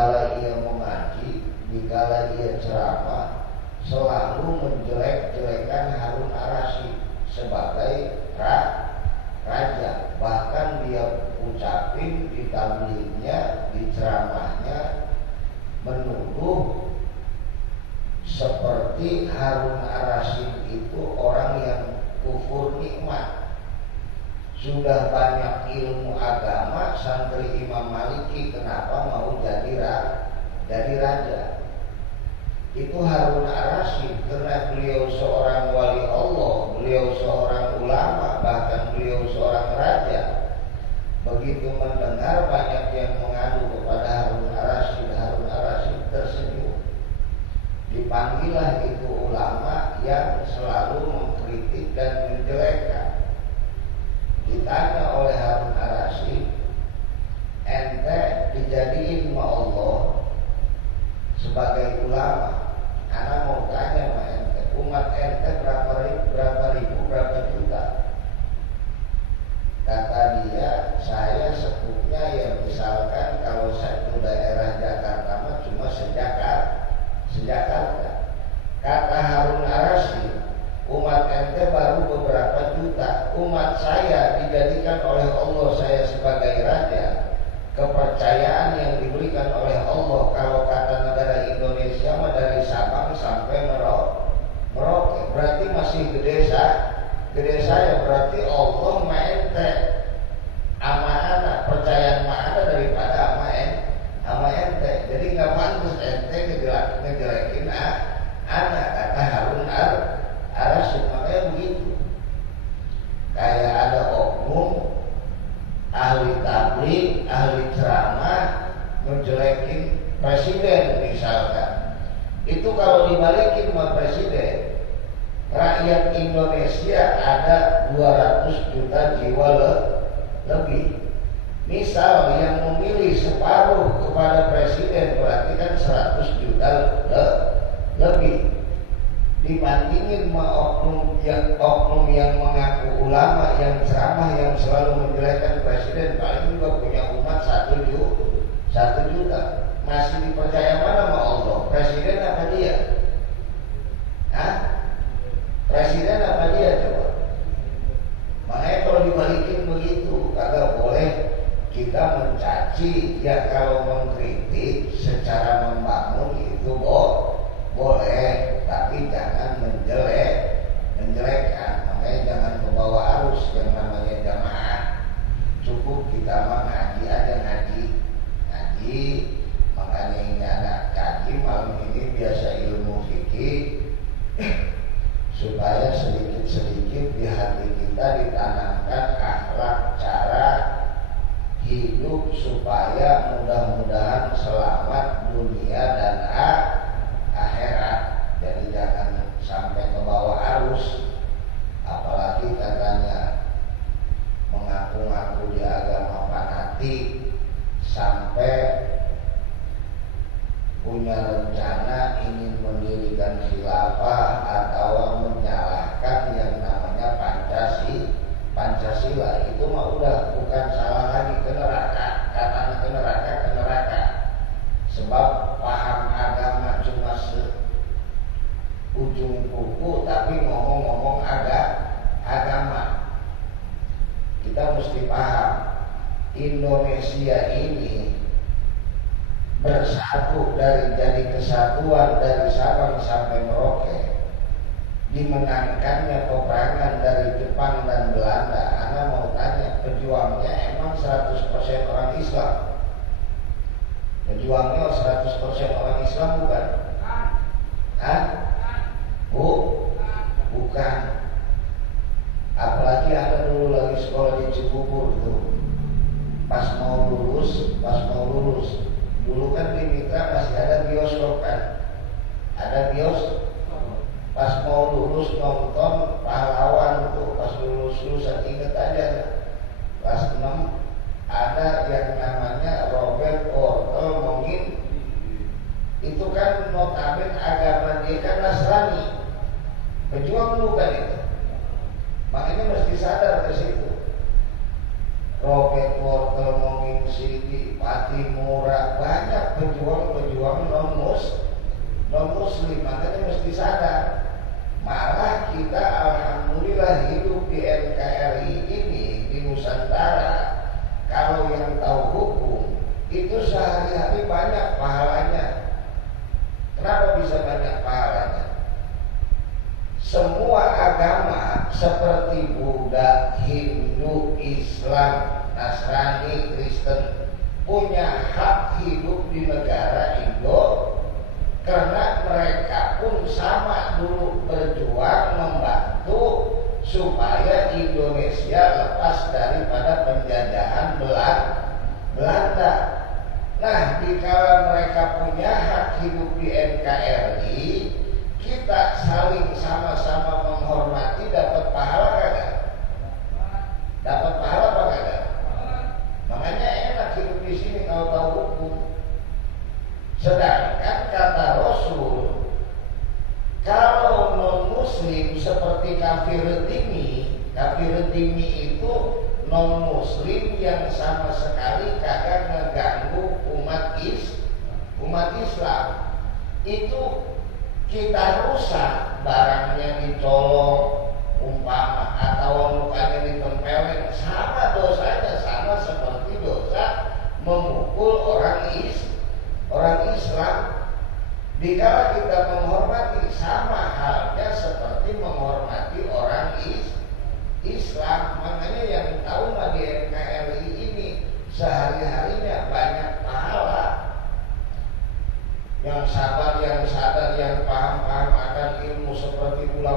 Dikala ia mengaji, dikala ia ceramah, selalu menjelek-jelekan Harun Ar-Rasyid sebagai raja. Bahkan dia ucapin di tablignya, di ceramahnya, menuduh seperti Harun Ar-Rasyid itu orang yang kufur nikmat. Sudah banyak ilmu agama, santri Imam Maliki kenapa mau jadi raja? Itu Harun Ar-Rasyid karena beliau seorang wali Allah, beliau seorang ulama, bahkan beliau seorang raja. Begitu mendengar banyak yang mengadu kepada Harun Ar-Rasyid tersenyum. Dipanggillah itu ulama yang selalu mengkritik dan menjelekkan. Ditanya oleh Harun Ar-Rasyid, ente dijadiin sama Allah sebagai ulama, anak mau tanya sama ente, umat ente berapa juta? Kata dia, saya sebutnya ya misalkan kalau satu daerah Jakarta mah cuma sejakarta. Kata Harun Ar-Rasyid, umat ente baru beberapa juta. Umat saya dijadikan oleh Allah saya sebagai raja. Kepercayaan yang diberikan oleh Allah, kalau kata negara Indonesia mah dari Sabang sampai Merauke, berarti masih gede saya. Berarti Allah sama ente ama anak, percayaan sama anak daripada sama ente. Jadi nggak pantas ente ngejelekin anak, kata Harun Ar-Rasyid. Makanya begitu. Kayak ada oknum ahli tabligh, ahli ceramah ngejelekin presiden misalkan. Itu kalau dibalikin sama presiden, rakyat Indonesia ada 200 juta jiwa lebih. Misal yang memilih separuh kepada presiden berarti kan 100 juta lebih. Dibandingin sama oknum yang mengaku ulama, yang ceramah, yang selalu menjelekkan presiden, paling juga punya umat 1 juta. Masih dipercaya mana sama Allah? Presiden apa dia? Presiden apa dia coba? Makanya kalau dibalikin begitu, kagak boleh kita mencaci. Ya kalau mengkritik secara membangun itu boleh, tapi jangan menjelekkan. Makanya jangan membawa arus yang namanya jamaah. Cukup kita mah ngaji aja, ngaji. Makanya ini anak ngaji malam ini biasa ilmu fikih, supaya sedikit-sedikit di hati kita ditanamkan akhlak cara hidup, supaya mudah-mudahan selamat dunia dan akhirat. Jadi jangan sampai ke bawah arus. Apalagi katanya mengaku-ngaku di agama fanatik, sampai punya rencana ingin mendirikan khilafah atau menyalahkan yang namanya Pancasila. Itu mah udah bukan salah lagi, ke neraka. Katanya ke neraka. Sebab paham agama cuma ujung kuku, tapi ngomong-ngomong agama. Kita mesti paham, Indonesia ini bersatu jadi kesatuan dari Sabang sampai Merauke. Dimenangkannya peperangan dari Jepang dan Belanda. Ana mau tanya, pejuangnya emang 100% orang Islam? Pejuangnya 100% orang Islam bukan? Bukan. Apalagi ada dulu lagi sekolah di Cibubur tuh. Pas mau lulus. Dulu kan di Mitra masih ada bioskop kan? Ada bioskop. Pas mau lulus nonton Pahlawan tuh, pas lulusan inget aja. Kelas 6 ada yang namanya Robert Ortel itu kan notabene agama dia kan Nasrani. Pejuang bukan itu. Makanya mesti sadar ke situ. Robert Wortel, Monging Sidi, Patimura, banyak pejuang pejuang-pejuang non muslim, makanya mesti sadar. Malah kita alhamdulillah hidup di NKRI ini di Nusantara, kalau yang tahu hukum itu sehari-hari banyak pahalanya. Kenapa bisa banyak pahalanya? Semua agama seperti Buddha, Hindu, Islam, Nasrani, Kristen punya hak hidup di negara Indo, karena mereka pun sama dulu berjuang membantu supaya Indonesia lepas daripada penjajahan Belanda. Nah, dikala mereka punya hak hidup di NKRI, kita saling sama-sama menghormati, dapat pahala kagak? Dapat pahala apa kagak? Makanya enak hidup di sini kalau tahu hukum. Sedangkan kata Rasul, kalau non-muslim seperti kafir dhimmi itu non-muslim yang sama sekali kagak ngeganggu umat Islam. Itu kita rusak, barangnya dicolong,